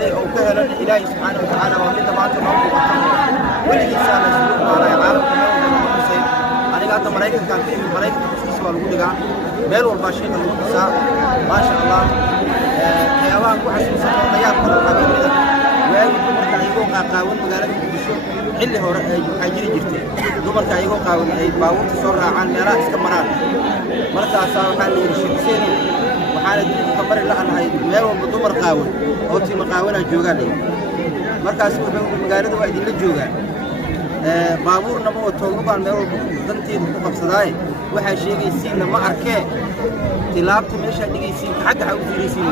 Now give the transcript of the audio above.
diiday oo ka helan ilaahay subxaanahu wa tacaala waa midda maanta noo muuqata weligiisa la isugu imaanaya caalamka meel walba lagu dhisay aniga hadda maraykankaan ka imid maraykanka xuskiisa waa lagu dhigaa meel walbaa sheeka lagu dhisaa maasha allah waxyaabaha ku xasuusan oo layaabka waxaa ka mid ah waagi dumarka ayagoo qaaqaawan magaalada muqdisho xilli hore waxaa jiri jirtay dumarka ayagoo qaawan ay baabuurta soo raacaan meelaha iska maraan markaasaa waxaa la yidhi sheekiseenu waxaana dilka mari la'anahay meel walba dumar qaawan oo tiima qaawanaa joogaan la yidhi markaas wuxuu magaalada waa idinla joogaa baabuurna ma wato baan meel walba danteedu ku qabsadaaye waxaa sheegaysiinna ma arkee tilaabta meeshaa dhigaysiin xagga ha u fiiraysiin